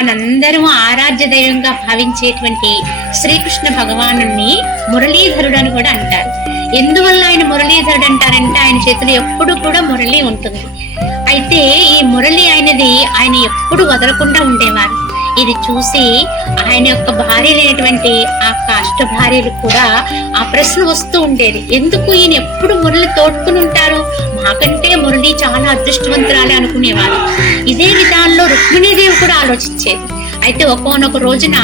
మనందరం ఆరాధ్య దైవంగా భావించేటువంటి శ్రీకృష్ణ భగవాను మురళీధరుడు అని కూడా అంటారు. ఎందువల్ల ఆయన మురళీధరుడు అంటారంటే ఆయన చేతిలో ఎప్పుడు కూడా మురళి ఉంటుంది. అయితే ఈ మురళి ఆయనది ఆయన ఎప్పుడు వదలకుండా ఉండేవారు. ఇది చూసి ఆయన యొక్క భార్యలైనటువంటి ఆ కాష్ట భార్యలు కూడా ఆ ప్రశ్న వస్తూ ఉండేది. ఎందుకు ఈయన ఎప్పుడు మురళి తోడుకుని ఉంటారు? మాకంటే మురళి చాలా అదృష్టవంతురాలే అనుకునేవారు. ఆలోచించేది. అయితే ఒక్కొనొక రోజున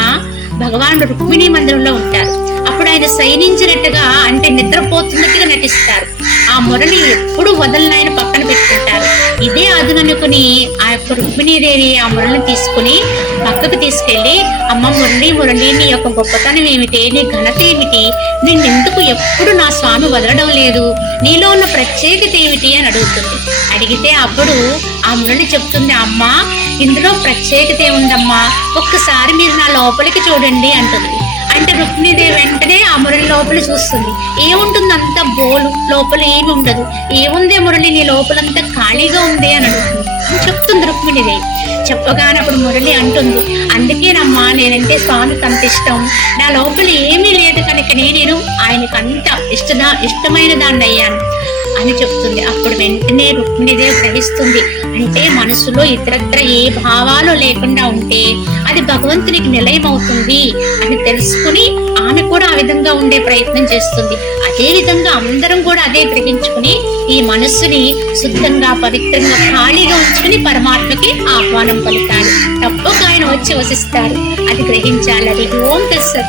భగవాన్ రుక్మిణి మందిరంలో ఉంటారు. అప్పుడు ఆయన శయనించినట్టుగా అంటే నిద్రపోతున్నట్టుగా నటిస్తారు. ఆ మురళి ఎప్పుడు వదలనైన పక్కన పెట్టుకుంటారు. ఇదే అదుననుకుని ఆ రుక్మిణీదేవి ఆ మురళిని తీసుకుని పక్కకు తీసుకెళ్ళి అమ్మ మురళి మురళి నీ యొక్క గొప్పతనం ఏమిటి? నీ ఘనత ఏమిటి? నిన్నెందుకు ఎప్పుడు నా స్వామి వదలడం లేదు? నీలో ఉన్న ప్రత్యేకత ఏమిటి? అని అడుగుతుంది. అడిగితే అప్పుడు ఆ మురళి చెప్తుంది అమ్మ ఇందులో ప్రత్యేకత ఏముందమ్మా? ఒక్కసారి మీరు నా లోపలికి చూడండి అంటుంది. అంటే రుక్మిణీదేవి వెంటనే లోపల చూస్తుంది. ఏముంటుంది అంత బోలు? లోపల ఏమి ఉండదు. ఏముందే మురళి? నీ లోపలంతా ఖాళీగా ఉంది అని అడుగుతుంది. చెప్తుంది రుక్మిణీదేవి చెప్పగానే అప్పుడు మురళి అంటుంది. అందుకేనమ్మా నేనంటే స్వామికి అంత ఇష్టం. నా లోపల ఏమీ లేదు కనుక నేను ఆయనకు అంత ఇష్టదా ఇష్టమైన దాన్ని అయ్యాను. అని చెప్తుంది. అప్పుడు వెంటనే రుక్మిణిదేవి గ్రహిస్తుంది అంటే మనసులో ఇతరత్ర ఏ భావాలు లేకుండా ఉంటే అది భగవంతునికి నిలయమవుతుంది అని తెలుసుకుని ఆమె కూడా ఆ విధంగా ఉండే ప్రయత్నం చేస్తుంది. అదే విధంగా అందరం కూడా అదే గ్రహించుకుని ఈ మనస్సుని శుద్ధంగా పవిత్రంగా ఖాళీగా ఉంచుకుని పరమాత్మకి ఆహ్వానం పలికాలి. తప్పక ఆయన వచ్చి వసిస్తారు. అది గ్రహించాలి. అది ఓం తత్సత్